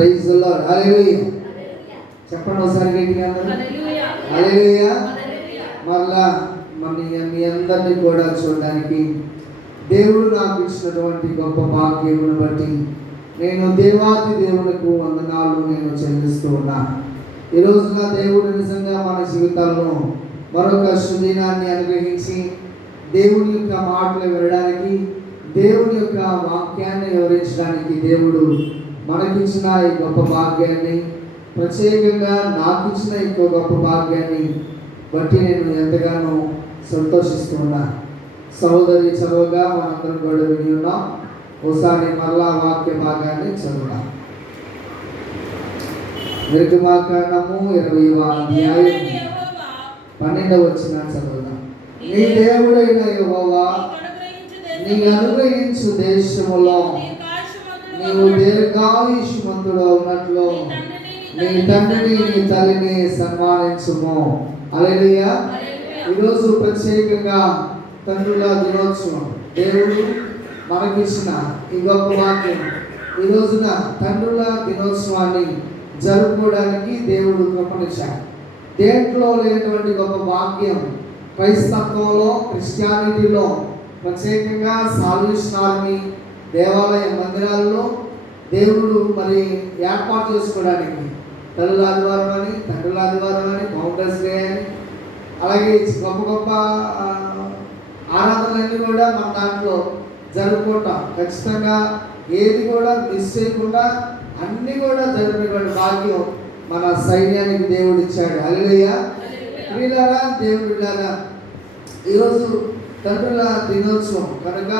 Praise the lord. హల్లెలూయా. చెప్పండి ఒకసారి గట్టిగా హల్లెలూయా. మళ్ళా మీ అందరినీ కూడా చూడడానికి దేవుడు నాకు ఇచ్చినటువంటి గొప్ప భాగ్యమును బట్టి నేను దేవాది దేవునికి వందనాలు నేను చెల్లిస్తూ ఉన్నా. ఈ రోజున దేవుడు నిజంగా మన జీవితాల్లో మరొక శుభదినాన్ని అనుగ్రహించి దేవుని యొక్క మాటలు వినడానికి, దేవుని యొక్క వాక్యాన్ని వివరించడానికి దేవుడు మనకిచ్చిన ఈ గొప్ప భాగ్యాన్ని, ప్రత్యేకంగా నాకు ఇచ్చిన ఈ గొప్ప భాగ్యాన్ని బట్టి నేను ఎంతగానో సంతోషిస్తున్నా. సహోదరి చదువుగా మనందరం కూడా విని ఉన్నాం. ఒకసారి మరలా వాక్య భాగాన్ని చదువుదాం. నిర్గమాకాండము 20వ అధ్యాయం 12వ వచనం చదువుదాం. నీ దేవుడైన యెహోవా నీ అనుగ్రహించు దేశములో నీవు దీర్ఘాయుష్మంతుడు ఉన్నట్లు నీ తండ్రిని నీ తల్లిని సన్మానించుము. హల్లెలూయా. ఈరోజు ప్రత్యేకంగా తండ్రుల దినోత్సవం. దేవుడు మనకిచ్చిన ఈ గొప్ప వాక్యం ఈ రోజున తండ్రుల దినోత్సవాన్ని జరుపుకోవడానికి దేవుడు కృపనిచ్చాడు. దేంట్లో లేనటువంటి గొప్ప వాక్యం క్రైస్తత్వంలో, క్రిస్టియానిటీలో, ప్రత్యేకంగా సాల్వేషన్ ఆర్మీ దేవాలయ మందిరాల్లో దేవుడు మరి ఏర్పాటు చేసుకోవడానికి తల్లుల ఆదివారం అని, తండ్రుల ఆదివారం అని, ఫౌండర్స్ డే అని, అలాగే గొప్ప గొప్ప ఆరాధనలన్నీ కూడా మన దాంట్లో జరుపుకుంటాం. ఖచ్చితంగా ఏది కూడా మిస్ చేయకుండా అన్నీ కూడా జరిపినటువంటి భాగ్యం మన సైన్యానికి దేవుడు ఇచ్చాడు. హల్లెలూయా. ప్రియులారా, దేవుడిలారా, ఈరోజు తండ్రుల దినోత్సవం కనుక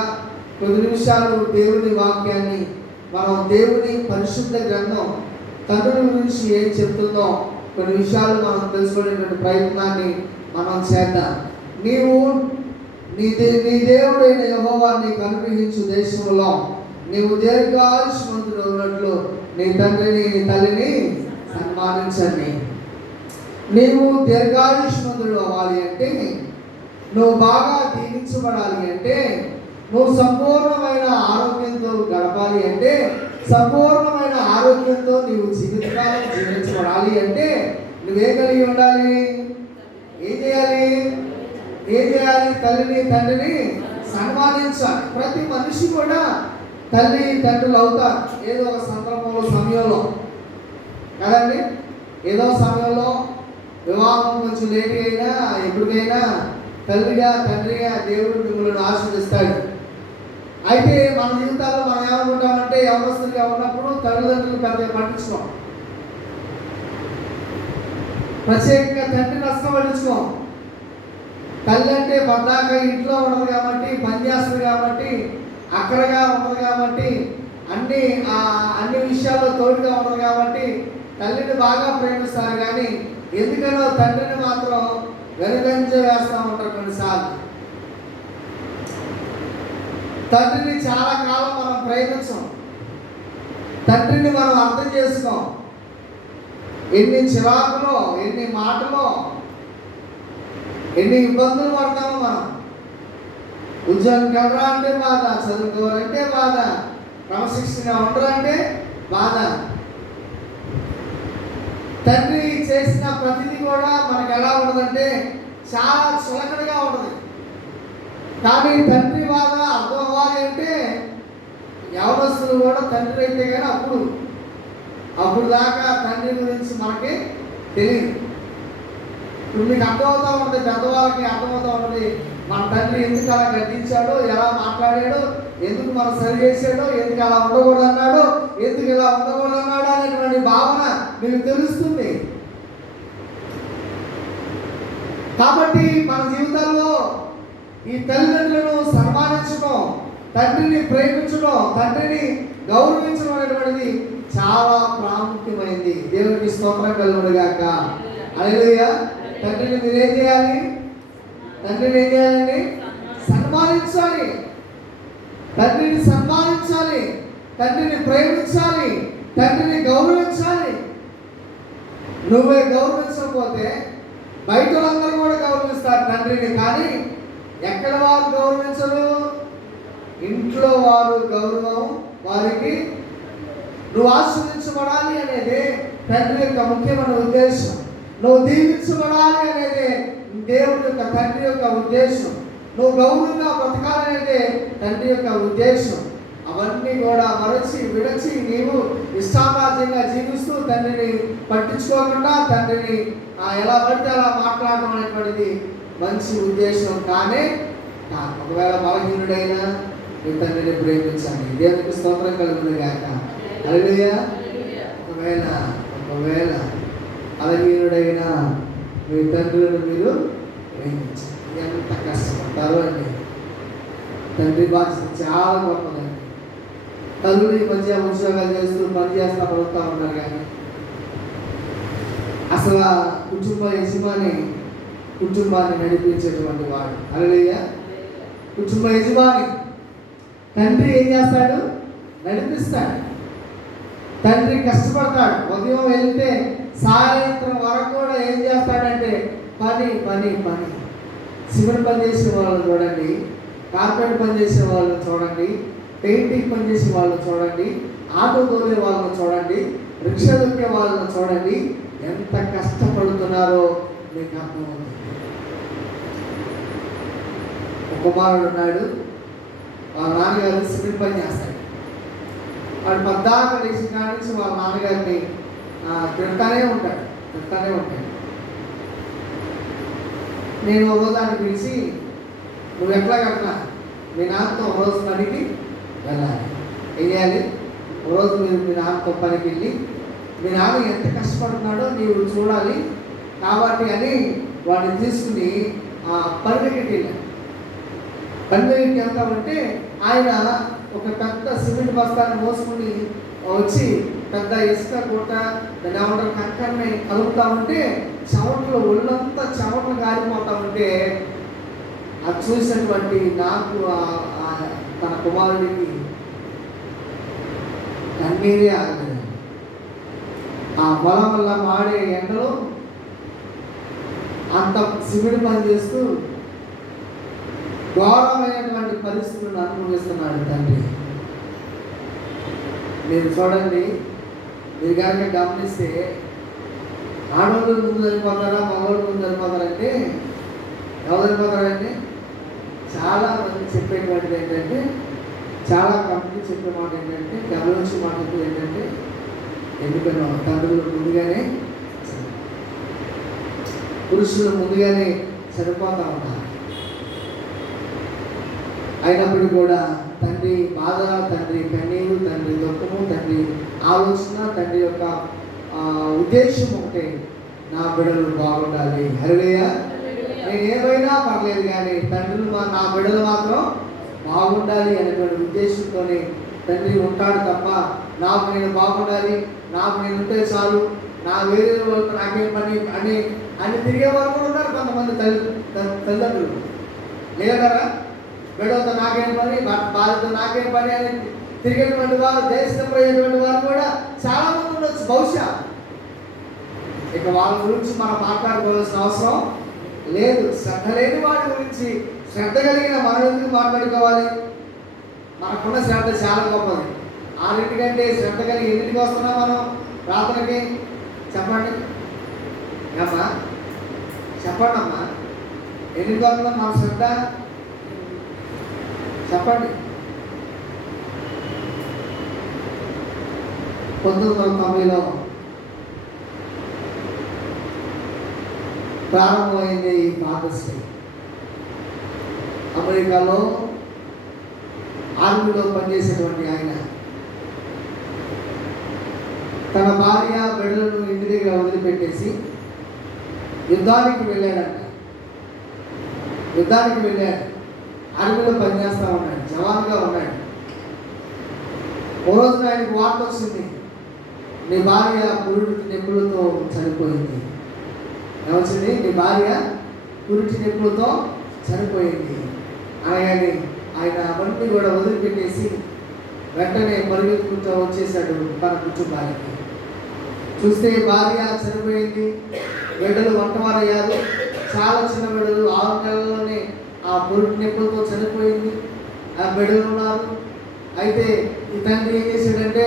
కొద్ది నిమిషాలు దేవుని వాక్యాన్ని మనం దేవుని పరిశుద్ధ గ్రంథం తండ్రుల గురించి ఏం చెప్తుందో కొన్ని విషయాలు మనం తెలుసుకునేటువంటి ప్రయత్నాన్ని మనం చేద్దాం. నీవు నీ దేవుడైన యెహోవా నీకు అనుగ్రహించు దేశంలో నీవు దీర్ఘాయుష్మంతుడు ఉన్నట్లు నీ తండ్రిని నీ తల్లిని సన్మానించండి. నీవు దీర్ఘాయుష్మంతుడు అవ్వాలి అంటే, నువ్వు బాగా దీవించబడాలి అంటే, నువ్వు సంపూర్ణమైన ఆరోగ్యంతో గడపాలి అంటే, సంపూర్ణమైన ఆరోగ్యంతో నీవు జీవితకాలం జీవించబడాలి అంటే నువ్వేం కలిగి ఉండాలి? ఏం చేయాలి? తల్లిని తండ్రిని సన్మానించాలి. ప్రతి మనిషి కూడా తల్లి తండ్రులు అవుతారు ఏదో ఒక సందర్భంలో, సమయంలో కదండి. ఏదో సమయంలో వివాహం కొంచెం లేట్ అయినా ఎప్పటికైనా తల్లిగా తండ్రిగా దేవుడు మిమ్మల్ని ఆశీర్వదిస్తాడు. అయితే మన జీవితాల్లో మనం ఏమనుకుంటామంటే యవనస్తులుగా ఉన్నప్పుడు తల్లిదండ్రులు పెద్దగా పట్టించుకోం, ప్రత్యేకంగా తండ్రిని అస్సలు పట్టించుకోం. తల్లి అంటే పద్దాక ఇంట్లో ఉండదు కాబట్టి, పనిచేస్తుంది కాబట్టి, అక్కడగా ఉండదు కాబట్టి, అన్ని విషయాల్లో తోడుగా ఉండదు కాబట్టి తల్లిని బాగా ప్రేమిస్తారు. కానీ ఎందుకనో తండ్రిని మాత్రం వెనుకంజ వేస్తూ ఉంటారు కొన్నిసార్లు. తండ్రిని చాలా కాలం మనం ప్రేమించాం, తండ్రిని మనం అర్థం చేసుకోం. ఎన్ని చిరాకులో, ఎన్ని మాటలో, ఎన్ని ఇబ్బందులు పడతామో మనం. ఉద్యోగంకి వెళ్ళరా అంటే బాధ, చదువుకోవాలంటే బాధ, క్రమశిక్షణగా ఉండరా అంటే బాధ. తండ్రి చేసిన ప్రతిదీ కూడా మనకు ఎలా ఉండదంటే చాలా చులకనగా ఉంటుంది. కానీ తండ్రి బాధ అర్థం అవ్వాలి అంటే యవనస్తులు కూడా తండ్రి అయితే కానీ అప్పుడు దాకా తండ్రి గురించి మనకి తెలియదు. ఇప్పుడు మీకు అర్థమవుతూ ఉంటుంది, పెద్దవాళ్ళకి అర్థమవుతూ ఉంటుంది మన తండ్రి ఎందుకు అలా గద్దించాడో, ఎలా మాట్లాడాడో, ఎందుకు మనం సరి చేశాడో, ఎందుకు అలా ఉండకూడదు అన్నాడో, ఎందుకు ఇలా ఉండకూడదు అన్నాడో అనేటువంటి భావన మీకు తెలుస్తుంది. కాబట్టి మన జీవితాల్లో ఈ తల్లిదండ్రులను సన్మానించడం, తండ్రిని ప్రేమించడం, తండ్రిని గౌరవించడం అనేటువంటిది చాలా ప్రాముఖ్యమైనది. దేవునికి స్తోత్రం కలుగును గాక. హల్లెలూయా. తండ్రిని మీరేం చేయాలి? తండ్రిని ఏం చేయాలండి? సన్మానించాలి. తండ్రిని సన్మానించాలి, తండ్రిని ప్రేమించాలి, తండ్రిని గౌరవించాలి. నువ్వే గౌరవించకపోతే బయట వాళ్ళందరూ కూడా గౌరవిస్తారు తండ్రిని. కానీ ఎక్కడ వారు గౌరవించరు? ఇంట్లో వారు గౌరవం వారికి నువ్వు ఆశీర్వదించబడాలి అనేది తండ్రి యొక్క ముఖ్యమైన ఉద్దేశం. నువ్వు దీవించబడాలి అనేది దేవుడి యొక్క తండ్రి యొక్క ఉద్దేశం. నువ్వు గౌరవంగా బ్రతకాలనేది తండ్రి యొక్క ఉద్దేశం. అవన్నీ కూడా విడచి నీవు ఇష్టారాజ్యంగా జీవిస్తూ తండ్రిని పట్టించుకోకుండా తండ్రిని ఎలా పడితే అలా మాట్లాడడం అనేటువంటిది మంచి ఉద్దేశం కానే కాదు. ఒకవేళ బలహీనుడైనా నీ తండ్రిని ప్రేమించాలి. దేవునికి స్తోత్రం కలుగుతుంది గాక. హల్లెలూయా. ఒకవేళ బలహీనుడైనా మీ తండ్రులను మీరు ప్రేమించాలి. ఎంత కష్టపడతారో అండి. తండ్రి బాధ్యత చాలా గొప్పదండి. తల్లులు ఈ మధ్య ఉద్యోగాలు చేస్తూ పని చేస్తా పడుతూ ఉన్నారు, కానీ అసలు కుటుంబ యజమాని కుటుంబాన్ని నడిపించేటువంటి వాడు. హల్లెలూయా. కుటుంబ యజమాని తండ్రి ఏం చేస్తాడు? నడిపిస్తాడు. తండ్రి కష్టపడతాడు. ఉదయం వెళ్తే సాయంత్రం వరకు కూడా ఏం చేస్తాడంటే పని పని పని. సిమెంట్ పని చేసే వాళ్ళని చూడండి, కార్పెంట్ పని చేసే వాళ్ళని చూడండి, పెయింటింగ్ పని చేసే వాళ్ళని చూడండి, ఆటో తోలే వాళ్ళని చూడండి, రిక్షా దొక్కే వాళ్ళని చూడండి, ఎంత కష్టపడుతున్నారో మీకు అర్థమవుతుంది. ఒక కుమారుడు ఉన్నాడు, వాళ్ళ నాన్నగారు సిమెంట్ పని చేస్తాడు. వాడు పద్దాక లేచిన కాడి నుంచి వాళ్ళ నాన్నగారిని తిడతానే ఉంటాడు. నేను ఒక రోజు ఆయన పిలిచి, నువ్వు ఎట్లా కట్టినా మీ నాన్నతో ఒక రోజు పనికి వెళ్ళాలి. వేయాలి. ఒక రోజు మీరు మీ నాన్నతో పనికి వెళ్ళి మీ నాన్న ఎంత కష్టపడుతున్నాడో నీవు చూడాలి కాబట్టి అని వాడిని తీసుకుని పని దగ్గరికి వెళ్ళాను. పని దగ్గరికి వెళ్తామంటే ఆయన ఒక పెద్ద సిమెంట్ బస్తాన్ని మోసుకుని వచ్చి పెద్ద ఇసుక కూట దాన్ని ఏమంటారు కంకర్ని కలుపుతా ఉంటే చెమటలు ఒళ్ళంతా చెమటలు గారిపోతా ఉంటే అది చూసినటువంటి నాకు తన కుమారుడికి కన్నీరే ఆగలేదు. ఆ పొలం వల్ల మాడే ఎండలో అంత సిమెంట్ పని చేస్తూ ఘోరమైనటువంటి పరిస్థితులను అనుభవిస్తున్నాడు తండ్రి. మీరు చూడండి, మీరు కనుక గమనిస్తే ఆడవాళ్ళు ముందు చనిపోతారా మగవాళ్ళు ముందు చనిపోతారంటే ఎవరు చనిపోతారంటే చాలా మంది చెప్పేటువంటిది ఏంటంటే, చాలా కంపెనీ చెప్పే మాట ఏంటంటే, గమనించే మాట ఏంటంటే, ఎందుకనో తండ్రులు ముందుగానే పురుషులు ముందుగానే చనిపోతూ ఉంటారు. అయినప్పుడు కూడా తండ్రి బాధ, తండ్రి కన్నీరు, తండ్రి దుఃఖము, తండ్రి ఆలోచన, తండ్రి యొక్క ఉద్దేశం ఒకటే, నా బిడ్డలు బాగుండాలి. హల్లెలూయా. నేను ఏమైనా పర్లేదు కానీ తండ్రులు నా బిడ్డలు మాత్రం బాగుండాలి అనేటువంటి ఉద్దేశంతోనే తండ్రి ఉంటాడు తప్ప, నాకు నేను బాగుండాలి, నాకు నేను ఉంటే చాలు, నా వేరే వాళ్ళతో నాకేం పని అని తిరిగే వాళ్ళు కూడా ఉన్నారు కొంతమంది తల్లిదండ్రులు. లేదరా బిడ్డలతో నాకేం పని, బాధతో నాకేం పని అని తిరిగేటువంటి వారు, దేశంలో పోయేటువంటి వారు కూడా చాలా మంది ఉండొచ్చు బహుశా. ఇక వాళ్ళ గురించి మనం మాట్లాడుకోవాల్సిన అవసరం లేదు. శ్రద్ధ లేని వాడి గురించి శ్రద్ధ కలిగిన మనం ఎందుకు మాట్లాడుకోవాలి? మనకున్న శ్రద్ధ చాలా గొప్పది. 6 శ్రద్ధ కలిగి 8 వస్తున్నాం మనం ప్రార్థనకి. చెప్పండి అమ్మా, చెప్పండి అమ్మా, 8 వస్తున్నాం మన శ్రద్ధ చెప్పండి. 1990లో ప్రారంభమైంది ఈ ఫాదర్స్ డే. అమెరికాలో ఆర్మీలో పనిచేసేటువంటి ఆయన తన భార్య బిడ్డలను ఇంటి దగ్గర వదిలిపెట్టేసి యుద్ధానికి వెళ్ళాడు. ఆర్మీలో పనిచేస్తూ ఉన్నాడు, జవాన్గా ఉన్నాడు. ఓ రోజున ఆయనకు వార్త వచ్చింది, నీ భార్య పురుటి నొప్పులతో చనిపోయింది. ఏమొచ్చింది? నీ భార్య పురుటి నొప్పులతో చనిపోయింది అనగానే ఆయన అవన్నీ కూడా వదిలిపెట్టేసి వెంటనే పరిగెత్తుకుంటూ వచ్చేసాడు తన కుటుంబానికి. చూస్తే భార్య చనిపోయింది, బిడ్డలు వంటవారయ్యారు, చాలా చిన్న బిడ్డలు, 6 నెలల్లోనే ఆ పురుటి నొప్పులతో చనిపోయింది. ఆ బిడ్డలు ఉన్నారు. అయితే ఈ తండ్రి ఏం చేశాడంటే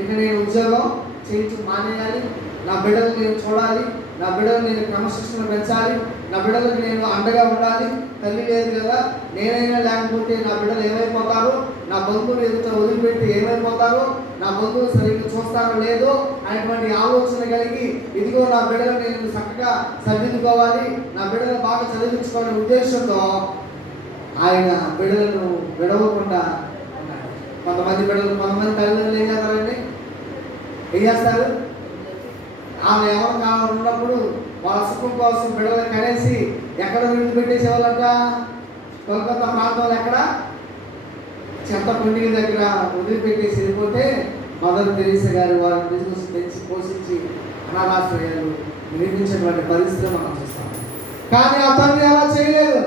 ఇక నేను ఉద్యోగం చేయించు మానేయాలి, నా బిడ్డలు నేను చూడాలి, నా బిడ్డలు నేను క్రమశిక్షణ పెంచాలి, నా బిడ్డలకు నేను అండగా ఉండాలి. తల్లి లేదు కదా, నేనైనా లేకపోతే నా బిడ్డలు ఏమైపోతారు, నా బంధువులు ఎదుట వదిలిపెట్టి ఏమైపోతారు, నా బంధువులు సరిగ్గా చూస్తారో లేదో అనేటువంటి ఆలోచన కలిగి, ఇదిగో నా బిడ్డలు నేను చక్కగా సరిదిద్దుకోవాలి, నా బిడ్డలు బాగా చదివించుకోవాలనే ఉద్దేశంతో ఆయన బిడ్డలను విడవకుండా ఉన్నాడు. కొంతమంది తల్లిదండ్రులు ఏం చేస్తారండి, ఏం చేస్తారు, ఆమె ఎవరు కావాలి ఉన్నప్పుడు వాళ్ళ సుఖం కోసం బిడ్డలు కనేసి ఎక్కడ విడిచిపెట్టేసేవాళ్ళంట, కోల్కతా ప్రాంతంలో ఎక్కడ చెత్త కుండీ దగ్గర వదిలిపెట్టేసి వెళ్ళిపోతే మదర్ తెరీసా గారు వారిని తీసుకొచ్చి పెంచి పోషించి అనాథాశ్రయాలు నిర్మించినటువంటి పరిస్థితులు మనం చూస్తాం. కానీ ఆ తండ్రి అలా చేయలేదు.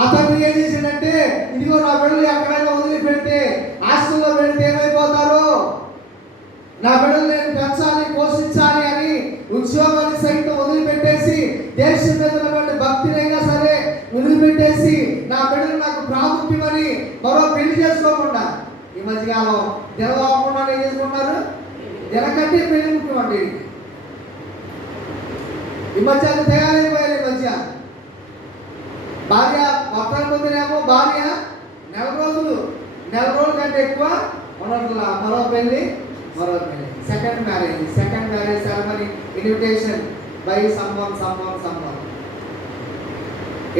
ఆ తండ్రి ఏం చేసిందంటే, ఇదిగో నా బిడ్డలు ఎక్కడైనా వదిలిపెడితే హాస్టల్లో పెడితే ఏమైపోతారు, నా బిడ్డలు నేను పెంచాలి పోషించాలి అని ఉద్యోగాన్ని సైతం వదిలిపెట్టేసి, దేశం మీద ఉన్నటువంటి భక్తినైనా సరే వదిలిపెట్టేసి, నా బిడ్డలు నాకు ప్రాముఖ్యమని మరో పెళ్లి చేసుకోకుండా, ఈ మధ్యకాలం దినవాకుండా ఏం చేసుకుంటారు, దినకంటే పెళ్లి ముఖ్యం అండి. ఈ మధ్య అది తయారైపోయారు. ఈ మధ్య భార్య భర్తల పొందినేమో భార్య నెల రోజుల కంటే ఎక్కువ ఉండట్లా, మరో పెళ్లి, second marriage ceremony, invitation by someone.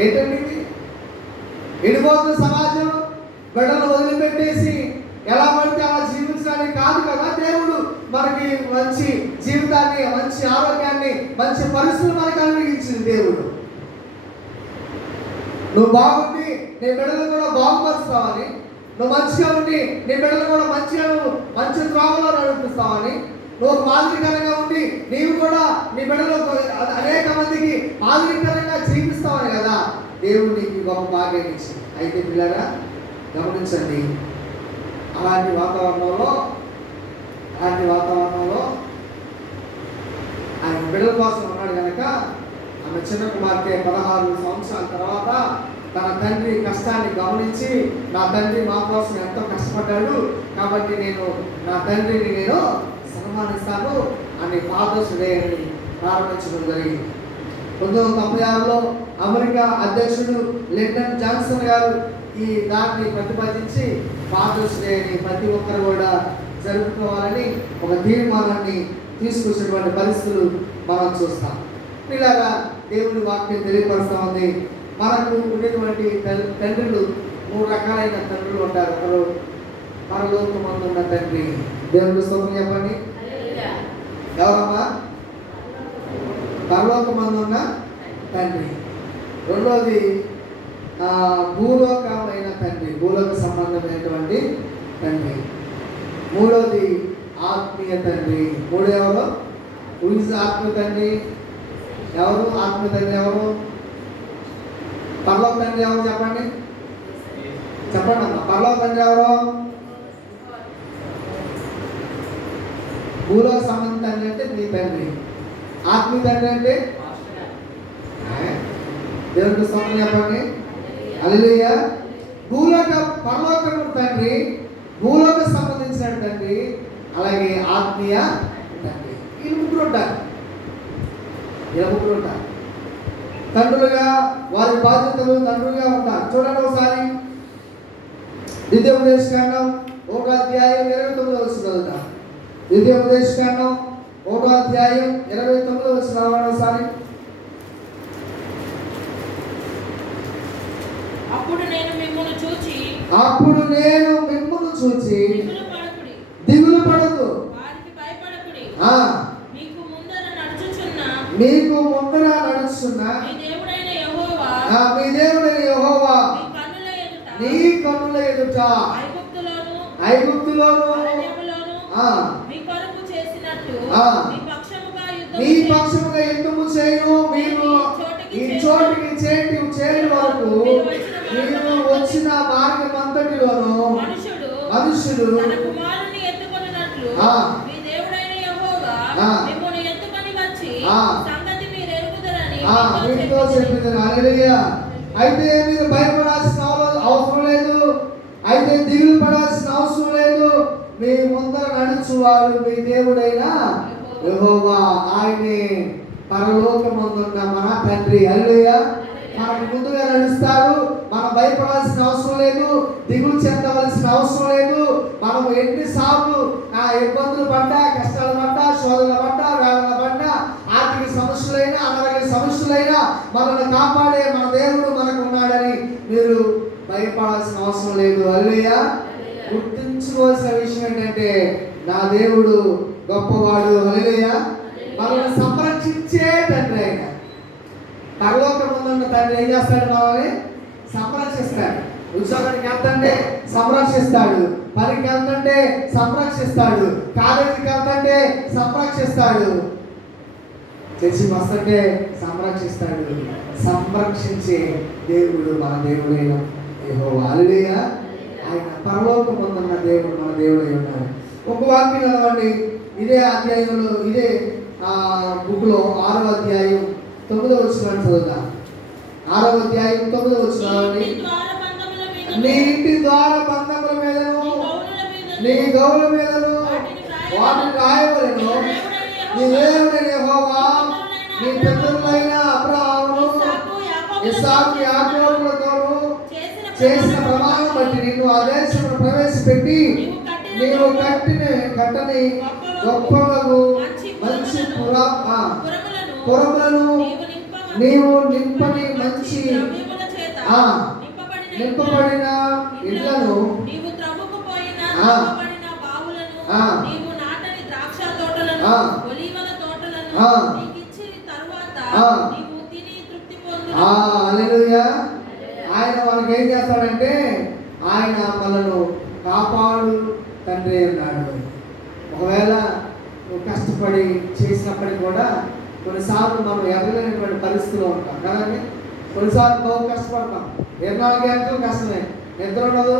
ఏంటండి ఇది? ఎడిపోతున్న సమాజం. బిడ్డలు వదిలిపెట్టేసి ఎలా పడితే అలా జీవించడానికి కాదు కదా దేవుడు మనకి మంచి జీవితాన్ని, మంచి ఆరోగ్యాన్ని, మంచి పరిస్థితులు మనకు అనుగ్రహించింది దేవుడు. నువ్వు బాగుండి నీ బిడ్డలు కూడా బాగుపరుస్తావని, నువ్వు మంచిగా ఉండి నీ బిడ్డలు కూడా మంచి త్రోవలో నడిపిస్తావని, నువ్వు మాదిరికరంగా ఉండి నీవు కూడా నీ బిడ్డలు అనేక మందికి మాదిరికరంగా జీవిస్తావని కదా దేవుడు నీకు గొప్ప భాగ్యం ఇచ్చింది. అయితే పిల్లరా గమనించండి, అలాంటి వాతావరణంలో ఆయన బిడ్డల కోసం ఉన్నాడు కనుక ఆమె చిన్న కుమార్తె 16 సంవత్సరాల తర్వాత తన తండ్రి కష్టాన్ని గమనించి, నా తండ్రి మా కోసం ఎంతో కష్టపడ్డాడు కాబట్టి నా తండ్రిని నేను సన్మానిస్తాను అని ఫాదర్స్ డే అని ప్రారంభించడం జరిగింది. 1996లో అమెరికా అధ్యక్షుడు లిండన్ జాన్సన్ గారు ఈ దాన్ని ప్రతిపాదించి ఫాదర్స్ డే అని ప్రతి ఒక్కరు కూడా జరుపుకోవాలని ఒక తీర్మానాన్ని తీసుకొచ్చినటువంటి పరిస్థితులు మనం చూస్తాం. ఇలాగా దేవుని వాక్యం తెలియపరుస్తూ ఉంది. మనకు ఉండేటువంటి తండ్రులు 3 రకాలైన తండ్రులు ఉంటారు. ఒకరు పరలోకమందు ఉన్న తండ్రి, దేవుని స్తోత్రం చెప్పండి. ఎవరమ్మా? పరలోకమందు ఉన్న తండ్రి. రెండోది భూలోకమైన తండ్రి, భూలోక సంబంధమైనటువంటి తండ్రి. మూడోది ఆత్మీయ తండ్రి. ఎవరు? ఆత్మీయ తండ్రి ఎవరు? ఆత్మీయ తండ్రి ఎవరు? పరలోక తండ్రి ఎవరు చెప్పండి అమ్మా. పరలోక తండ్రి ఎవరు? భూలోక సంబంధ తండ్రి అంటే నీ తండ్రి. ఆత్మీయ తండ్రి అంటే దేవునికి స్తోత్రం చెప్పండి. హల్లెలూయా. పరలోకము తండ్రి, భూలోక సంబంధించిన తండ్రి, అలాగే ఆత్మీయ తండ్రి. ఈ ముగ్గురు ఉంటారు. తండ్రులుగా వారి బాధ్యతలు తండ్రులుగా ఉంటారు. చూడండి ఒకసారి ద్వితీయోపదేశకాండం 1వ అధ్యాయం 29వ వచనం చదువుతాం. ద్వితీయోపదేశకాండం 1వ అధ్యాయం 29వ వచనం ఒకసారి. అప్పుడు నేను మిమ్మును చూచి దిగులు పడకు, వారికి భయపడకుడి. మీకు ముందర నడుచుచున్న మీ దేవుడైన యెహోవా నీ కన్నుల ఎదుట ఐగుప్తులోను మీ పక్షముగా యుద్ధము చేయు. మీరు ఈ చోటికి చేరి వరకు మీరు వచ్చిన మార్గం అంతటిలోను మనుషుడు మీతో చెప్పినారు. హల్లెలూయా. అయితే మీరు భయపడాల్సిన అవసరం లేదు, అయితే దిగులు పడాల్సిన అవసరం లేదు. మీ ముందర నడుచువాడు మీ దేవుడైన యెహోవా, ఆయనే పరలోకమందున్న మన తండ్రి. హల్లెలూయా. మనకు ముందుగా నడుస్తాడు. మనం భయపడాల్సిన అవసరం లేదు, దిగులు చెందవలసిన అవసరం లేదు. మనం ఎన్నిసార్లు ఇబ్బందులు పడ్డా, కష్టాలు పడ్డా, శోధనలు పడ్డా, వేదనలు పడ్డా, ఆర్థిక సమస్యలైనా అనారోగ్య సమస్యలైనా మనల్ని కాపాడే మన దేవుడు మనకు ఉన్నాడని మీరు భయపడాల్సిన అవసరం లేదు. హల్లెలూయా. గుర్తుంచుకోవాల్సిన విషయం ఏంటంటే నా దేవుడు గొప్పవాడు. హల్లెలూయా. మనల్ని సంరక్షించే తండ్రి ఆయన. పరలోకమందున్న తండ్రి ఏం చేస్తాడు? మనల్ని సంరక్షిస్తాడు. ఉద్యోగానికి వెళ్తుంటే సంరక్షిస్తాడు, పనికి వెళ్తుంటే సంరక్షిస్తాడు, కాలేజీకి వెళ్తుంటే సంరక్షిస్తాడు, చర్చికి వస్తుంటే సంరక్షిస్తాడు. సంరక్షించే దేవుడు మన దేవుడైన యెహోవా. హల్లెలూయా. ఆయన పరలోకమందున్న దేవుడు మన దేవుడై ఉన్నాడు. ఒక వాక్యం చదవండి. ఇదే అధ్యాయంలో, ఇదే బుక్లో 6వ అధ్యాయం 9వ వచనం చదువుతాం. 6వ అధ్యాయం 9వ వచనం. నీ ఇంటి ద్వార బంధముల మీదను నీ గౌల మీదను వాటిని రాయవలెను. నీ దేవుడైన యెహోవా నీ పితరులైన అబ్రహామును, ఇస్సాకు, యాకోబులతోను చేసిన ప్రమాణం బట్టి నిన్ను ఆ దేశమును ప్రవేశపెట్టి నీవు కట్టని గొప్పలకు మంచి పురములను నీవు నింపని మంచి నింపబడిన ఇళ్లను హల్లెలూయా. ఆయన మనకి ఏం చేస్తాడంటే ఆయన మనను కాపాడు తండ్రి అన్నాడు. ఒకవేళ నువ్వు కష్టపడి చేసినప్పటికీ కూడా కొన్నిసార్లు మనం ఎదగలేనటువంటి పరిస్థితిలో ఉంటాం కదండి. కొన్నిసార్లు బాగా కష్టపడతాం. 24 గంటలు కష్టమే, నిద్ర ఉండదు,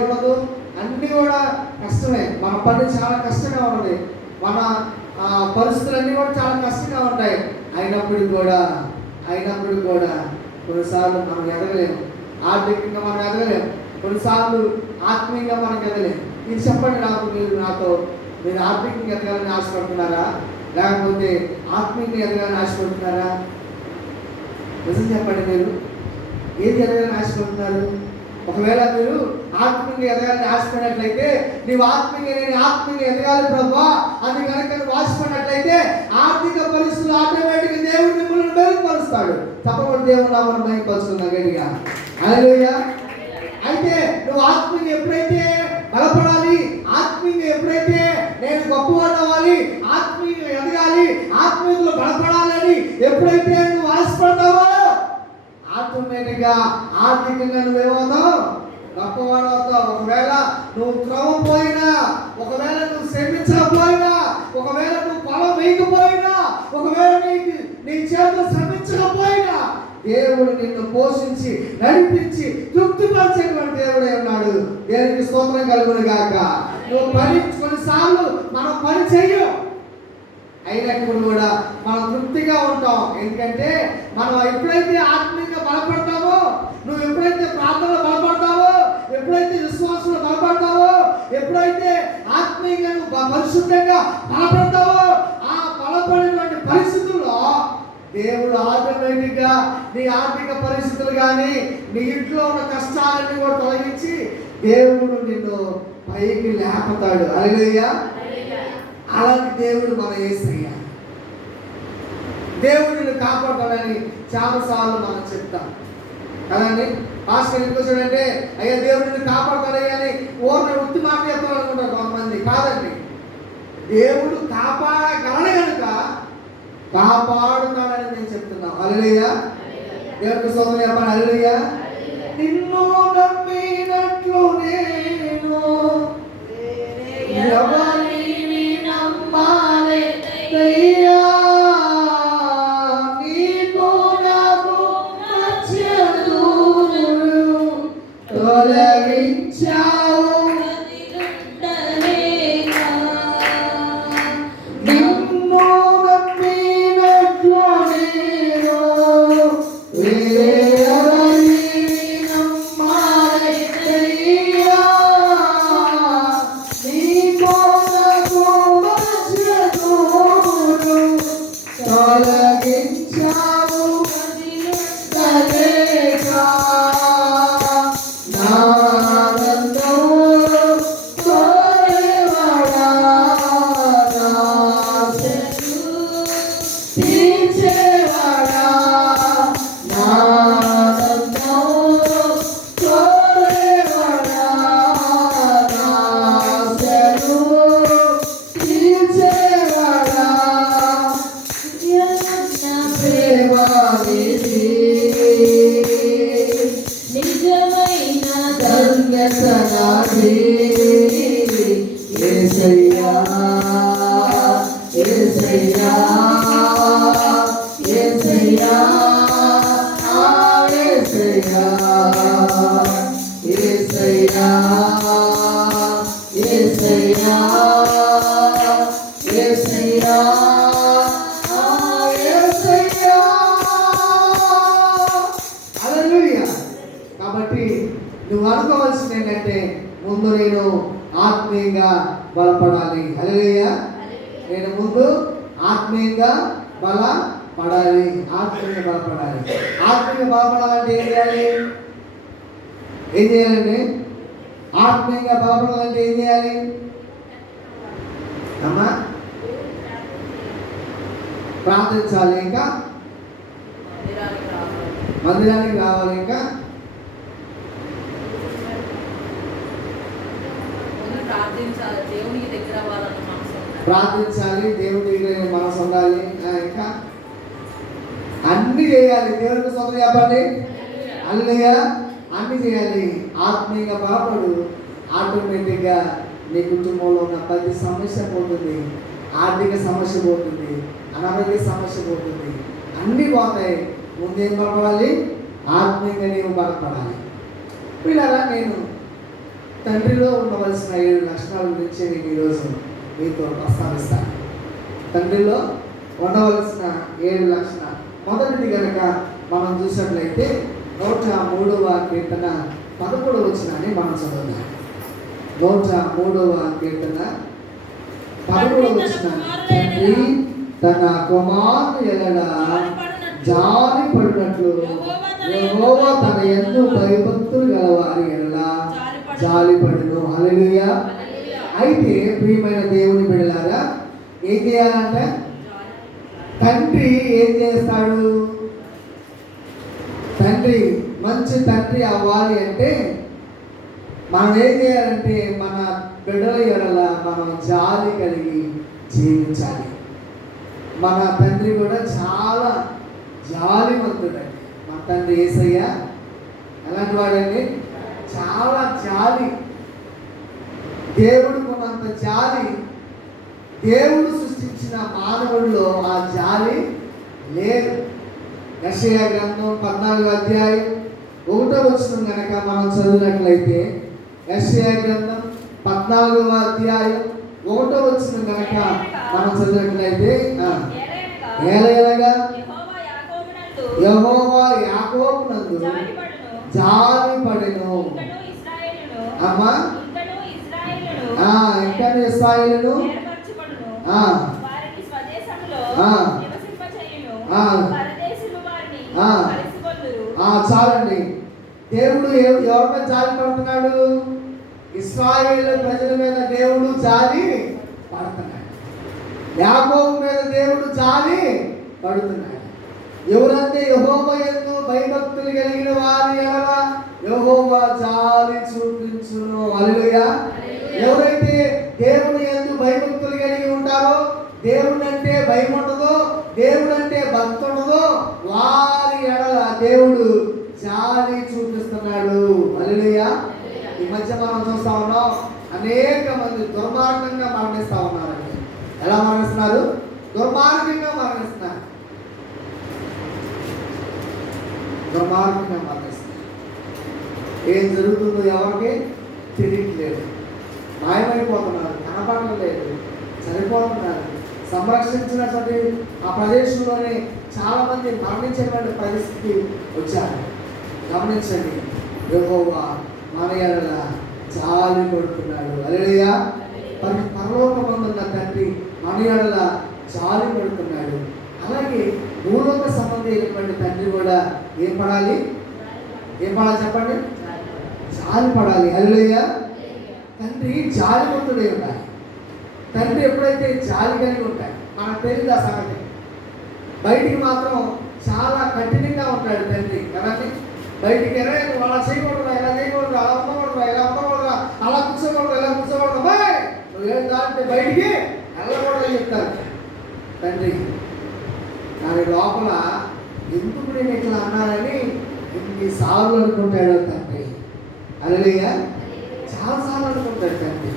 ఉండదు, అన్నీ కూడా కష్టమే. మన పని చాలా కష్టంగా ఉన్నది, మన పరిస్థితులన్నీ కూడా చాలా కష్టంగా ఉంటాయి. అయినప్పుడు కూడా కొన్నిసార్లు మనం ఎదగలేము. ఆర్థికంగా మనం ఎదగలేము, కొన్నిసార్లు ఆత్మీయంగా మనం ఎదగలేము. ఇది చెప్పండి నాకు, మీరు ఆర్థికంగా ఎదగాలని ఆశపడుతున్నారా, లేకపోతే ఆత్మీయంగా ఎదగాలని ఆశపడుతున్నారా? నిజం చెప్పండి, మీరు ఏది ఎదగాలని ఆశపడుతున్నారు? ఒకవేళ మీరు ఆత్మీయంగా ఎదగాలని ఆశపడినట్లయితే, నీవు ఆత్మీయంగా ఎదగాలి ప్రభువా అని కనుక నువ్వు ఆశపడినట్లయితే ఆర్థిక పరిస్థితులు ఆటోమేటిక్గా దేవుడు మిమ్మల్ని మెరుగుపరుస్తాడు. తప్పకుండా దేవుడు నామమున మహిమపరుస్తున్నా గట్టిగా. హల్లెలూయా. అయితే నువ్వు ఆత్మీయంగా ఎప్పుడైతే బలపడాలి, ఆత్మీయంగా ఎప్పుడైతే నేను గొప్పవాడు అవ్వాలి, ఆత్మీయంగా ఎదగాలి, ఆత్మీయులు బలపడాలని ఎప్పుడైతే నువ్వు ఆశపడతావో ఆటోమేటిక్గా ఆర్థికంగా నువ్వేమవుతావు? గొప్పవాడు అవుతావు. ఒకవేళ నువ్వు త్రవపోయినా, ఒకవేళ నువ్వు శ్రమించకపోయినా, ఒకవేళ నువ్వు పొలం వేయకపోయినా, ఒకవేళ నీ చేతులు శ్రమించకపోయినా దేవుడు నిన్ను పోషించి నడిపించి తృప్తిపరిచేటువంటి దేవుడే ఉన్నాడు. దేవునికి స్తోత్రం కలుగును గాక. నువ్వు కొన్నిసార్లు మనం పని చెయ్యం, అయినప్పుడు కూడా మనం తృప్తిగా ఉంటాం. ఎందుకంటే మనం ఎప్పుడైతే ఆత్మీయంగా బలపడతావో, నువ్వు ఎప్పుడైతే ప్రార్థనలో బలపడతావో, ఎప్పుడైతే విశ్వాసంలో బలపడతావో, ఎప్పుడైతే ఆత్మీయంగా నువ్వు పరిశుద్ధంగా బలపడతావో, ఆ బలపడినటువంటి పరిస్థితుల్లో దేవుడు ఆటోమేటిక్గా నీ ఆర్థిక పరిస్థితులు కానీ నీ ఇంట్లో ఉన్న కష్టాలన్నీ కూడా తొలగించి దేవుడు నిన్ను పైకి లేపుతాడు. హల్లెలూయా. అలాంటి దేవుడు మన యేసయ్య. దేవుడు నిన్ను కాపాడాలని చాలాసార్లు మనం చెప్తాం కదండి. పాస్టర్ ఎందుకు వచ్చాడంటే అయ్యా దేవుడు నిన్ను కాపాడతాడయ్యా అని ఓర్ని వృత్తి మాట చెప్తారనుకుంటారు కొంతమంది. కాదండి, దేవుడు కాపాడగలడు కనుక కాపాడుతాడని నేను చెప్తున్నాను. హల్లెలూయా. దేవుడికి స్తోత్రం చెప్పండి. హల్లెలూయా. నిన్ను నమ్మినట్లు నేను ఎవరిని నమ్మాలయ్యా, నీకు నాకు మధ్య దూరం తొలగించావు. తొలగించావు తలేక నానందో తోడేవాడా నాశను తీర్చేవాడా నానందో తోడేవాడా నాశను తీర్చేవాడా ప్రేమానిధి నిజమైన ధన్యతనాది యేసయ్యా యేసయ్యా యేసయ్యా ఆ యేసయ్యా యేసయ్యా యేసయ్యా యేసయ్యా ఆ యేసయ్యా. హల్లెలూయా. కాబట్టి నువ్వు అనుకోవాల్సింది ఏంటంటే ముందు నేను ఆత్మీయంగా బలపడాలి. హల్లెలూయా. నేను ముందు ఆత్మీయంగా బలపడాలి. ఆత్మీయంగా బలపడాలి. ఆత్మీయంగా బలపడాలంటే ఏం చేయాలి? ఏం చేయాలండి? ఆత్మీయంగా బలపడాలంటే ఏం చేయాలి అమ్మా? ప్రార్థించాలి. ఇంకా మందిరానికి రావాలి. ఇంకా ప్రార్థించాలి, దేవునికి దగ్గర అవ్వాలన్న మనసు ఉండాలి. ప్రార్థించాలి, దేవుడి దగ్గర మనసు ఉండాలి. ఇంకా అన్ని చేయాలి. దేవుడికి సొంతం చెప్పండి. హల్లెలూయా. అన్ని చేయాలి. ఆత్మీయంగా బలపడు. ఆటోమేటిక్గా నీ కుటుంబంలో ఉన్న ప్రతి సమస్య పోతుంది. ఆర్థిక సమస్య పోతుంది, అనారోగ్య సమస్య పోతుంది, అన్నీ పోతాయి. ముందేం బలపడాలి? ఆత్మీయంగా నీవు బలపడాలి. పిల్లరా, నేను తండ్రిలో ఉండవలసిన 7 లక్షణాల గురించి నేను ఈరోజు మీతో ప్రస్తావిస్తాను. తండ్రిలో ఉండవలసిన 7 లక్షణాలు. మొదటిది కనుక మనం చూసినట్లయితే 103వ కీర్తన 11వ వచనాన్ని మనం చదువుతాం. 103వ కీర్తన 11వ వచనం. తండ్రి తన కుమారుని ఎడల జాలి పడినట్లు యెహోవా తన యందు భయభక్తులు గలవారి ఎడల జాలిపడును. హల్లెలూయా. అయితే ప్రియమైన దేవుని బిడ్డలారా, ఏం చేయాలంటే తండ్రి ఏం చేస్తాడు? తండ్రి మంచి తండ్రి అవ్వాలి అంటే మనం ఏం చేయాలంటే మన బిడ్డల ఎడల మనం జాలి కలిగి జీవించాలి. మన తండ్రి కూడా చాలా జాలిమంతుడండి. మన తండ్రి యేసయ్య ఎలాంటి వాడండి? చాలా జాలి. దేవుడికి ఉన్నంత జాలి దేవుడు సృష్టించిన మానవుడిలో ఆ జాలి లేదు. యెషయా గ్రంథం 14వ అధ్యాయం 1వ వచనం కనుక మనం చదివినట్లయితే, యెషయా గ్రంథం 14వ అధ్యాయం 1వ వచనం కనుక మనం చదివినట్లయితే, ఏలయనగా యెహోవా యాకోబునందు జాలి పడెను. అమ్మా, ఇంకను ఇశ్రాయేలును చాలండి. దేవుడు ఎవరిపై జాలి పడుతున్నాడు? ఇశ్రాయేలు ప్రజల మీద దేవుడు జాలి పడుతున్నాడు. యాకోబు మీద దేవుడు జాలి పడుతున్నాడు. ఎవరంటే యెహోవా యందు భయభక్తులు కలిగిన వారి ఎడల యెహోవా జాలి చూపించును. హల్లెలూయా. ఎవరైతే దేవుని యందు భయభక్తులు కలిగి ఉంటారో, దేవుడు అంటే భయం ఉండదో, దేవుడు అంటే భక్తి ఉండదో, వారి ఎడల దేవుడు జాలి చూపిస్తున్నాడు. హల్లెలూయా. ఈ మధ్య మనం చూస్తా ఉన్నాం, అనేక మంది దుర్మార్గంగా మరణిస్తా ఉన్నారండి. ఎలా మరణిస్తున్నారు? దుర్మార్గంగా మరణిస్తున్నారు. దుర్మార్గంగా మరణిస్తున్నారు. ఏం జరుగుతుందో ఎవరికి తెలియట్లేదు. మాయమైపోతున్నారు, కనపడలేదు, చనిపోతున్నారు. సంరక్షించినటువంటి ఆ ప్రదేశంలోనే చాలా మంది మరణించేటువంటి పరిస్థితి వచ్చారు. గమనించండి, యెహోవా మన ఎడల జాలి పడుతున్నాడు. హల్లెలూయా. పరలోకమందున్న తండ్రి మన ఎడల జాలి పడుతున్నాడు. అలాగే భూలోక సంబంధి అయినటువంటి తండ్రి కూడా ఏం పడాలి? ఏం పడాలి చెప్పండి? జాలి పడాలి. హల్లెలూయా. తండ్రి జాలివంతుడై ఉండాలి. తండ్రి ఎప్పుడైతే జాలి కలిగి ఉంటాయి, మనకు తెలియదు ఆ సంగతి. బయటికి మాత్రం చాలా కఠినంగా ఉంటాడు తండ్రి కదండి. బయటికి నువ్వు అలా చేయకూడదు, ఇలా చేయకూడదు, అలా ఉండకూడదు, ఇలా ఉండకూడదు, అలా కూర్చోకూడదు, ఇలా కూర్చోకూడదు, బాయ్ నువ్వు ఏం దాంట్లో బయటికి వెళ్ళకూడదని చెప్తారు తండ్రి. దాని లోపల ఎందుకు నేను ఇట్లా అన్నానని ఇన్నిసార్లు అనుకుంటాడు తండ్రి. హల్లెలూయా. చాలాసార్లు అనుకుంటాడు తండ్రి.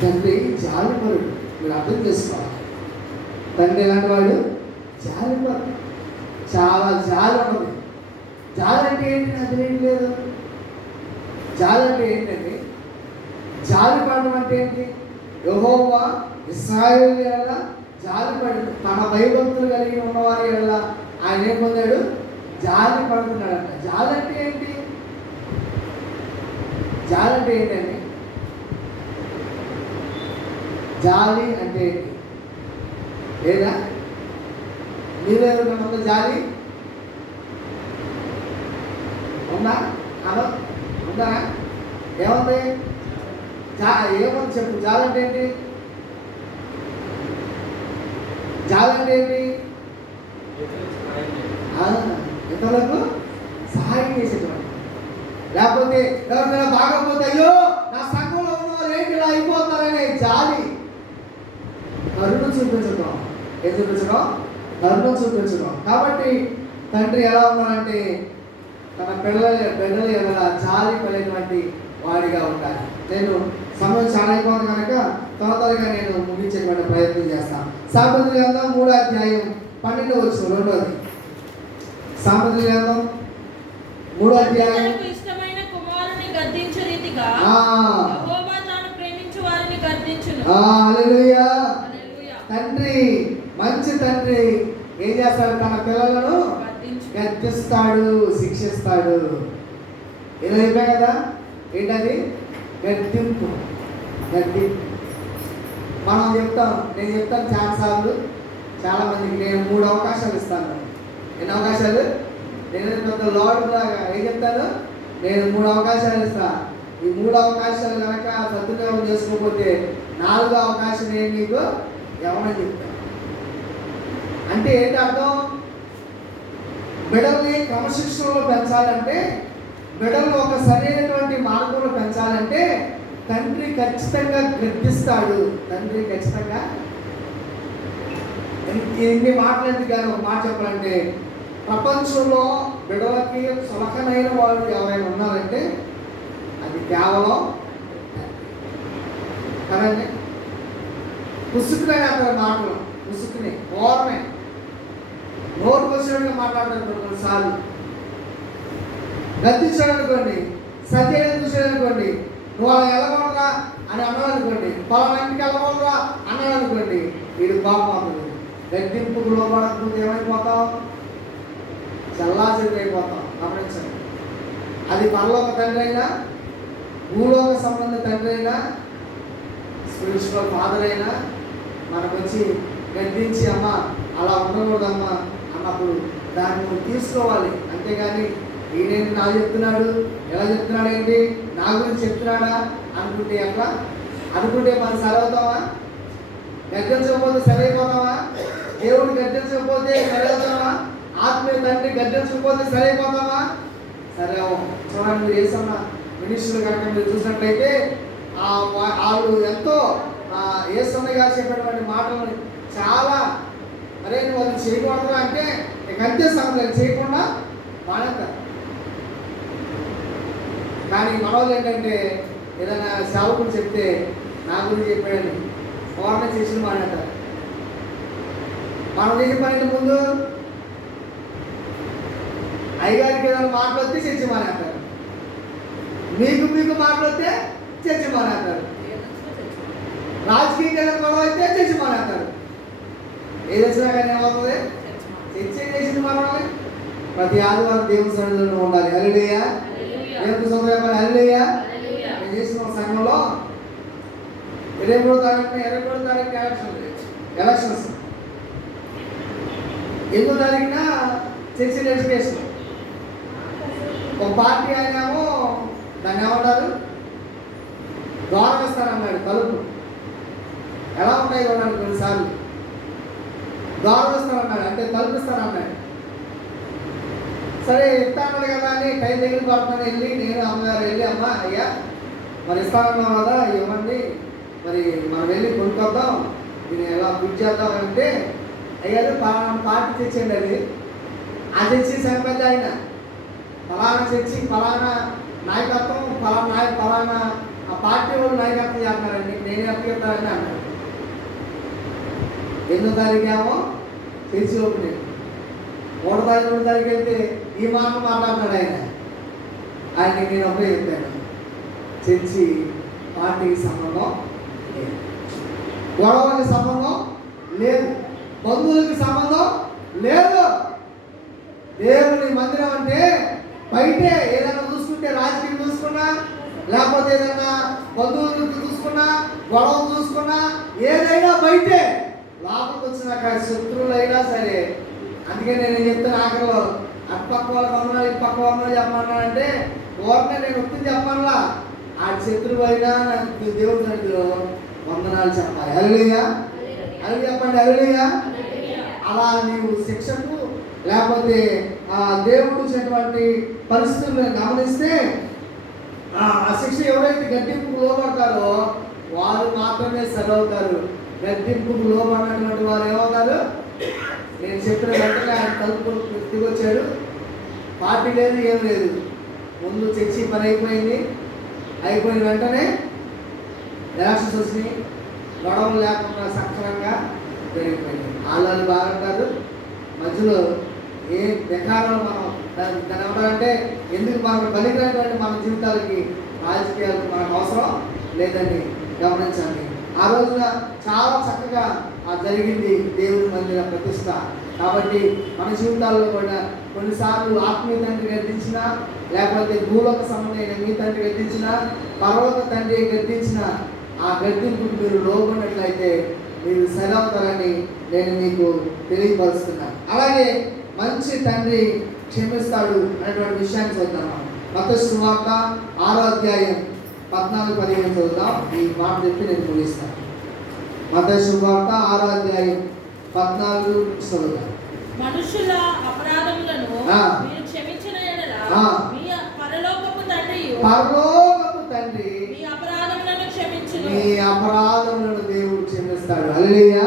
తండ్రి జాలిపరుడు, మీరు అర్థం చేసుకోవాలి. తండ్రి ఎలాంటి వాడు? జాలిపరుడు. చాలా జాలి ఉన్నది. జాలి అంటే ఏంటి? నాకు తెలియట్లేదు. జాలి అంటే ఏంటండి? జాలి పడడం అంటే ఏంటి? యెహోవా ఇశ్రాయేలు ఎడల జాలి పడి తన భయభక్తులు కలిగి ఉన్నవారి ఎడల ఆయన ఏం పొందాడు? జాలి పడుతున్నాడంట. జాలి అంటే ఏంటి? జాలి అంటే ఏంటండి? జాలి అంటే ఏంటి? లేదా మీరేమన్నా జాలి ఉందా? అలా ఉందా? ఏముంది? ఏముంది చెప్పు. జాలి అంటే ఏంటి? జాలి అంటే ఏంటి? ఇతరులకు సహాయం చేసేటువంటి, లేకపోతే ఎవరికైనా బాగపోతే అయ్యో నా సంఘంలో ఉన్నవారు ఏంటి ఇలా అయిపోతారనే జాలి. కరుణ చూపించడం. ఏం చూపించడం? కరుణ చూపించడం. కాబట్టి తండ్రి ఎలా ఉన్నారంటే తన బిడ్డల ఎడల జాలి పడేటువంటి వాడిగా ఉండాలి. నేను సమయం చాలా అయిపోతుంది కనుక త్వరగా నేను ముగించేటువంటి ప్రయత్నం చేస్తాను. సామెతల గ్రంథం 3వ అధ్యాయం 12వ వచనం, రెండోది. సామెతల గ్రంథం 3వ అధ్యాయం. ఇష్టమైన కుమారుని గద్దించు రీతిగా యెహోవా తాను ప్రేమించు వారిని గద్దించును. హల్లెలూయా. తండ్రి, మంచి తండ్రి ఏం చేస్తాడు? తన పిల్లలను గద్దిస్తాడు, శిక్షిస్తాడు. ఇలా చెప్పా కదా, ఏంటది? గద్దింపు. గద్దింపు మనం చెప్తాం. నేను చెప్తాను చాలాసార్లు, చాలామందికి నేను 3 అవకాశాలు ఇస్తాను. ఎన్ని అవకాశాలు? నేను పెద్ద లార్డ్ లాగా ఏం చెప్తాను? నేను 3 అవకాశాలు ఇస్తాను. ఈ 3 అవకాశాలు కనుక సద్వినియోగం చేసుకోకపోతే 4వ అవకాశం నేను నీకు ఎవరని చెప్తాను. అంటే ఏంటి అర్థం? బిడ్డల్ని క్రమశిక్షణలో పెంచాలంటే, బిడ్డలు ఒక సరైనటువంటి మార్గంలో పెంచాలంటే తండ్రి ఖచ్చితంగా గద్దిస్తాడు. తండ్రి ఖచ్చితంగా. ఇన్ని మాటలు ఎందుకని ఒక మాట చెప్పాలంటే, ప్రపంచంలో బిడ్డలకి సులకనైన వాళ్ళు ఎవరైనా ఉన్నారంటే అది కేవలం కదండి. పుసుకునే అతని మాటలు, పుసుకునే ఓరమే నోటు వచ్చినట్టుగా మాట్లాడతారు కొన్నిసార్లు. గద్దించాడు అనుకోండి, సత్యాన్ని చూసాడు అనుకోండి, నువ్వు అలా వెళ్ళకూడదా అని అన్నాడు అనుకోండి, పలానా ఇంటికి వెళ్ళకూడదా అన్నాడు అనుకోండి, వీడు కోపం అవుతుంది. గద్దింపుకు లోపడకపోతే ఏమైపోతావు? చల్లాచెదురు అయిపోతాం. గమనించండి. అది పరలోక తండ్రి అయినా, భూలోక సంబంధ తండ్రి అయినా, స్పిరిచువల్ ఫాదర్ అయినా మనకు వచ్చి గద్దించి అమ్మ అలా ఉండకూడదమ్మా అన్నప్పుడు దాన్ని నువ్వు తీసుకోవాలి. అంతేగాని ఈయనేంటి నాకు చెప్తున్నాడు, ఎలా చెప్తున్నాడు, ఏంటి నా గురించి చెప్తున్నాడా అనుకుంటే ఎట్లా? అనుకుంటే మనం సరవుతావా? గద్దించకపోతే సరైపోతావా? దేవుడు గద్దించకపోతే సరైపోతావా? ఆత్మీయ తండ్రి గద్దించకపోతే సరైపోతావా? సరే చూడండి, మీరు ఏసన్న మినిస్టర్లు కనుక మీరు చూసినట్లయితే వాళ్ళు ఎంతో ఏసన్న గారు చెప్పినటువంటి మాటలను చాలా, అరే నువ్వు అది చేయకూడదు అంటే అంతే సమయం చేయకుండా మానేస్తారు. కానీ మనవాళ్ళు ఏంటంటే ఏదైనా సేవకులు చెప్తే నా గురించి చెప్పాడని ఫోరణ చేసిన మానేస్తారు. మనం చేసే పని ముందు అయ్యగారికి ఏదైనా మాట్లాడితే చర్చి మానేస్తారు, మీకు మాట్లాడితే చర్చి మానేస్తారు, రాజకీయ గొడవ అయితే చర్చి మానేస్తారు. ఏది వచ్చినా కానీ ఏమవుతుంది? చర్చ చేసింది మనల్ని. ప్రతి ఆదివారం దేవుని సన్నిధిలో ఉండాలి. హల్లెలూయా. దేవుని సన్నిధిలో హల్లెలూయా. నేను చేసిన సంఘంలో 23వ తారీఖున ఎలక్షన్స్ ఎందుకు జరిగిన చర్చిల్ ఎడ్యుకేషన్. ఒక పార్టీ ఆయనేమో దాన్ని ఏమంటారు, ద్వారం ఇస్తానన్నాడు, తలుపు ఎలా ఉన్నాయి చూడండి కొన్నిసార్లు. ద్వారం ఇస్తానన్నాడు అంటే తలుపు ఇస్తానన్నాడు. సరే ఇస్తాను కదా అని టైం దగ్గర పడుతున్నాను వెళ్ళి, నేను అమ్మగారు వెళ్ళి, అమ్మ అయ్యా మరి ఇస్తానన్నాం కదా ఇవ్వండి, మరి మనం వెళ్ళి కొనుక్కొద్దాం, దీన్ని ఎలా బుక్ చేద్దాం అంటే, అయ్యారు పలానా పార్టీ తెచ్చండి అది. ఆ తెచ్చి సంపద ఆయన ఫలానా తెచ్చి ఫలానా నాయకత్వం ఫలానా ఆ పార్టీ వాళ్ళు నాయకత్వం చేస్తున్నారండి, నేను ఎప్పగిస్తానని అన్నాడు. 8వ తారీఖు ఏమో తెచ్చి ఓపెనింగ్, 3వ తారీఖు 3వ తారీఖు వెళ్తే ఈ మాట మాట్లాడుతున్నాడు ఆయన. ఆయనకి నేను ఒకే చెప్పాను, చర్చి పార్టీకి సంబంధం లేదు, గొడవలకి సంబంధం లేదు, బంధువులకి సంబంధం లేదు. దేవుని మందిరం అంటే బయటే ఏదైనా చూసుకుంటే, రాజకీయం చూసుకున్నా, లేకపోతే ఏదైనా బంధువులు చూసుకున్నా, గొడవలు చూసుకున్నా, ఏదైనా బయటే. లోపలికి వచ్చినాక శత్రువులైనా సరే. అందుకే నేను చెప్తాను ఆఖరిలో, అటుపక్క వాళ్ళకి వందనాలు ఇటు పక్క వందనాలు చెప్పమన్నానంటే ఓరనే నేను ఒత్తిడి చెప్పాలా, ఆ శత్రువు అయినా నాకు దేవుడి సన్నిధిలో వందనాలు చెప్పాలి. హల్లెలూయా, అది చెప్పండి హల్లెలూయా. అలా నీవు శిక్షకు లేకపోతే దేవుడు ఇచ్చినటువంటి పరిస్థితులను గమనిస్తే ఆ శిక్ష ఎవరైతే గడ్డింపుకు లోపడతారో వారు మాత్రమే సరవుతారు. గడ్డింపుకు లోపడినటువంటి వారు ఏమవుతారు? నేను చెప్పిన వెంటనే ఆయన తలుపు దిగొచ్చాడు, పార్టీ లేదు ఏం లేదు, ముందు చర్చి పని అయిపోయిన వెంటనే ఎలక్షన్స్ వచ్చినాయి, గొడవలు లేకుండా సక్రమంగా జరిగిపోయింది. వాళ్ళు బాగుంటారు, మధ్యలో ఏ బెకారం మనం దాన్ని ఏమంటారంటే, ఎందుకు మనకు బలిగినటువంటి మన జీవితాలకి రాజకీయాలకు మనకు అవసరం లేదని గమనించండి. ఆ రోజున చాలా చక్కగా జరిగింది దేవుని మందిర ప్రతిష్ట. కాబట్టి మన జీవితాల్లో కూడా కొన్నిసార్లు ఆత్మీయ తండ్రి గద్దించిన, లేకపోతే భూలోక సంబంధమైన మీ తండ్రి గద్దించిన, పర్వత తండ్రి గద్దించిన, ఆ గద్దింపుకు మీరు లోబడినట్లయితే మీరు సరవుతారని నేను మీకు తెలియపరుస్తున్నాను. అలాగే మంచి తండ్రి క్షమిస్తాడు అనేటువంటి విషయాన్ని చూద్దాం. మత్తయి సువార్త 6వ అధ్యాయం 14-15 చదువుతాం. ఈ మాట చెప్పి నేను ముగిస్తాను. మత్తయి సువార్త 6వ అధ్యాయం 14 చదువుతాం. మనుషుల అపరాధములను మీరు క్షమించిన యెడల మీ పరలోకపు తండ్రి మీ అపరాధములను క్షమించును. మీ అపరాధములను దేవుడు క్షమిస్తాడు. హల్లెలూయా.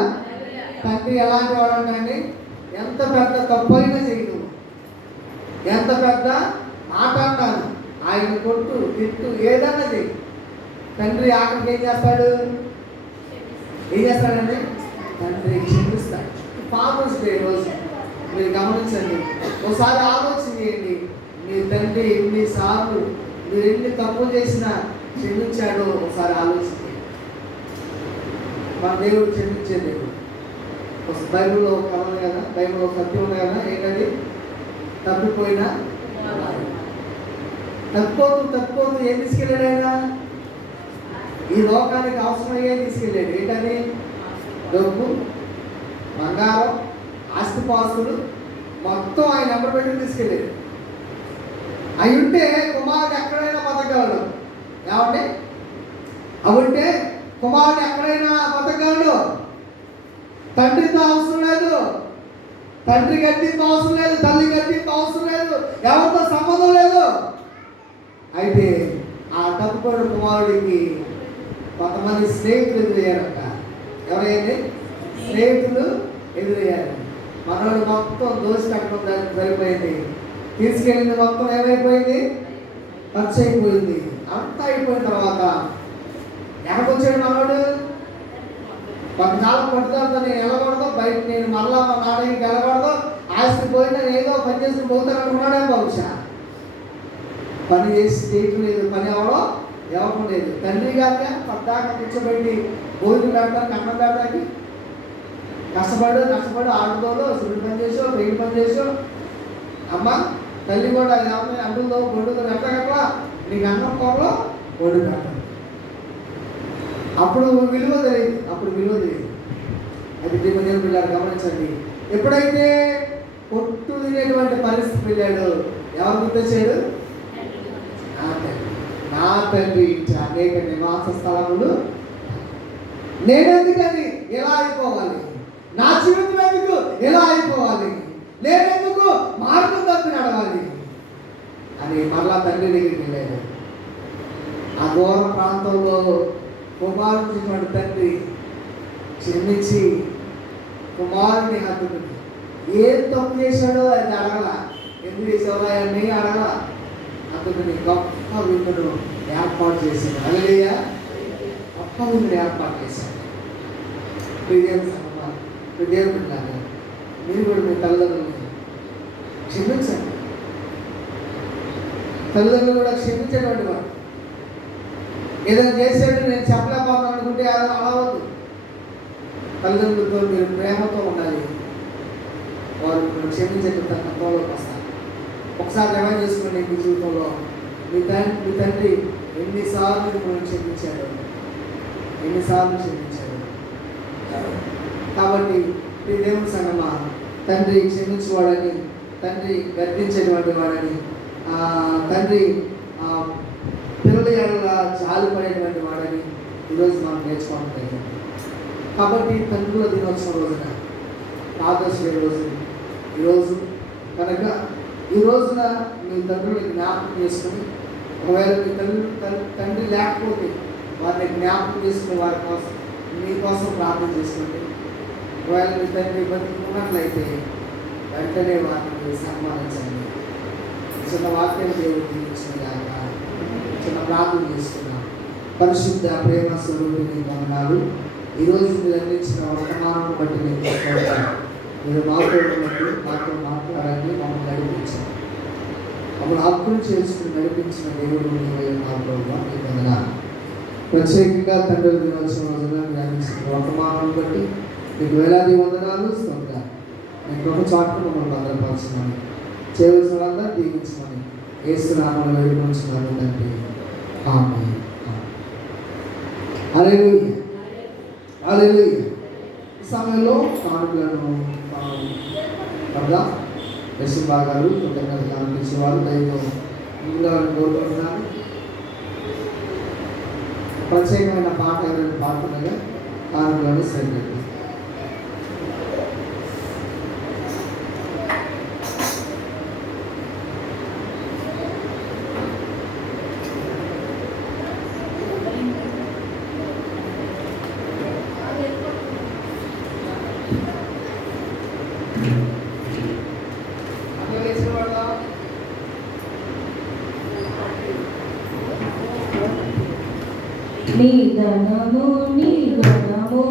తండ్రి ఎలాంటి వాడు అండి? ఎంత పెద్ద తప్పైనా చేయను, ఎంత పెద్ద మాట అన్నాను, ఆయన కొట్టు తిట్టు ఏదన్నా చేయి, తండ్రి ఆఖరికి ఏం చేస్తాడండి? తండ్రి క్షమిస్తాడు. ఫాదర్స్ డే రోజు మీరు గమనించండి, ఒకసారి ఆలోచన చేయండి. మీ తండ్రి ఎన్నిసార్లు మీరు ఎన్ని తప్పులు చేసినా క్షమించాడో ఒకసారి ఆలోచించండి. మన దేవుడు క్షమించే దేవుడు. బైబిల్లో ఒక కథ ఉంది కదా, బైబిల్లో ఒక సత్యం ఉంది కదా, ఏంటది? తప్పిపోయినా తప్పిపోతూ ఏం తీసుకెళ్ళాడు ఆయన? ఈ లోకానికి అవసరమయ్యే తీసుకెళ్ళాడు. ఏంటని? డబ్బు, బంగారం, ఆస్తిపాస్తులు మొత్తం ఆయన నెంబర్ పెట్టి తీసుకెళ్ళాడు. అవి ఉంటే కుమారుడు ఎక్కడైనా బతకగలడు. ఏమండి? అవి ఉంటే కుమారుడు ఎక్కడైనా బతకగలడు. తండ్రితో అవసరం లేదు, తండ్రి గడ్డింపు అవసరం లేదు, తల్లి గడ్డింపు అవసరం లేదు, ఎవరితో సంబంధం లేదు. అయితే ఆ తప్పుకోడు కుమారుడికి కొంతమంది స్నేహితులు ఎదురయ్యారంట. ఎవరైంది? స్నేహితులు ఎదురయ్యారు. మనోడు మొత్తం దోషి కట్టడం సరిపోయింది, తీసుకెళ్ళింది మొత్తం ఏమైపోయింది? ఖర్చు అయిపోయింది. అంతా అయిపోయిన తర్వాత ఎక్కడికొచ్చాడు మనోడు? కొంతకాలం పట్టుదలతో నేను వెళ్ళకూడదు, బయట నేను మళ్ళా మా నాన్నకి వెళ్ళకూడదు, ఆస్తి పోయినా ఏదో పని చేసుకుని పోతాననుకున్నాడే బహుశా. పని చేసి చేయట్లేదు, పని ఎవరు లేదు. తండ్రి గారిగా పద్దాక కూర్చోబెట్టి భోజనం పెడతానికి, అన్నం పెడతానికి కష్టపడు ఆడుకోదు, సిమెంట్ పని చేసో, పెయింట్ పని చేసో. అమ్మ తల్లి కూడా అంటుల్లో బొడ్డుతో పెట్టగట్లా, నీకు అన్నం కూరలో బొడ్డు పెడతాను. అప్పుడు విలువ తెలియదు. అది దేవుని పిల్లలు గమనించండి. ఎప్పుడైతే కొట్టు తినేటువంటి పరిస్థితి వెళ్ళాడు. ఎవరు గుర్తొచ్చాడు? నా తండ్రి ఇంటి అనేక నివాస స్థలములు, నేనెందుకని ఎలా అయిపోవాలి, నా జీవితం ఎందుకు ఎలా అయిపోవాలి, నేనెందుకు మార్గం తప్పి నడవాలి అని మరలా తండ్రి దగ్గరికి వెళ్ళాడు. ఆ దూర ప్రాంతంలో కుమారుడు తండ్రి క్షమించి కుమారుని హత్తుకుని ఏం తప్పు చేశాడో అది అడగల, ఎందుకు చేసావా అని అడగల, హత్తుకుని గొప్ప విందును ఏర్పాటు చేశాడు. హల్లెలూయా. గొప్ప విందును ఏర్పాటు చేశాడు. దేవుడు మీరు కూడా మీ తల్లిదండ్రులని క్షమించండి. తల్లిదండ్రులు కూడా క్షమించేటువంటి వాడు. ఏదైనా చేసాడు నేను చెప్పలేకపోతాను అనుకుంటే అలవద్దు. తల్లిదండ్రులతో మీరు ప్రేమతో ఉండాలి. వారు క్షమించేటువంటి తత్వంలోకి వస్తారు. ఒకసారి రిమైండ్ చేసుకోండి, మీ జీవితంలో మీ తండ్రి ఎన్నిసార్లు మిమ్మల్ని క్షమించాడు, ఎన్నిసార్లు క్షమించాడు. కాబట్టి ఈ దేవుని సంగమా, తండ్రి క్షమించేవాడని, తండ్రి గర్తించేటువంటి వాడని, తండ్రి పిల్లల ఏళ్ళ జాలిపడేటువంటి వాడని ఈరోజు మనం నేర్చుకోవట్లేదు. కాబట్టి తండ్రుల దినోత్సవం రోజున, ఫాదర్స్ డే రోజు ఈరోజు కనుక ఈ రోజున మీ తండ్రులని జ్ఞాపకం చేసుకుని, ఒకవేళ మీ తండ్రి లేకపోతే వారిని జ్ఞాపకం చేసుకుని వారి కోసం మీకోసం ప్రార్థన చేసుకోండి. ఒకవేళ మీ తండ్రి బతుకున్నట్లయితే వెంటనే వారిని సన్మానించండి. చిన్న వాక్యం దేవుడు దీవించినగాక. చిన్న ప్రార్థన చేస్తున్నాం. పరిశుద్ధ ప్రేమ స్వరూపిణి వందనాలు. ఈరోజు మీరు అందించిన వర్తమానం బట్టి నేను చెప్పుకుంటాను. మీరు మాతో మాట్లాడండి, మమ్మల్ని నడిపించండి. మమ్మల్ని హక్కులు చేసుకుని నడిపించిన దేవుడు మాతో మీకు వందనాలు. ప్రత్యేకంగా తండ్రి దినోత్సవం రోజున మీరు అందించిన వర్తమానం బట్టి మీకు వేలాది వందనాలు, స్తోత్రాలు. నేను ఒక చాటు మమ్మల్ని భద్రపరచమని, చేయవలసిన వాళ్ళందరూ దీవించమని యేసు నామములో వేడుకొంచున్నాను తండ్రి. ఆమేన్. హల్లెలూయా, హల్లెలూయా. ఈ సమయంలో కానుకలను వద్ద దర్శన భాగాలు కృతజ్ఞతలు అనిపించేవారు దయతో ముందుగాలను కోరుకుంటున్నాను. ప్రత్యేకమైన పాట ఎవరైనా పాడుతుండగా కానుకలను సరిపెట్టు. నీ ధనము నీ గుణము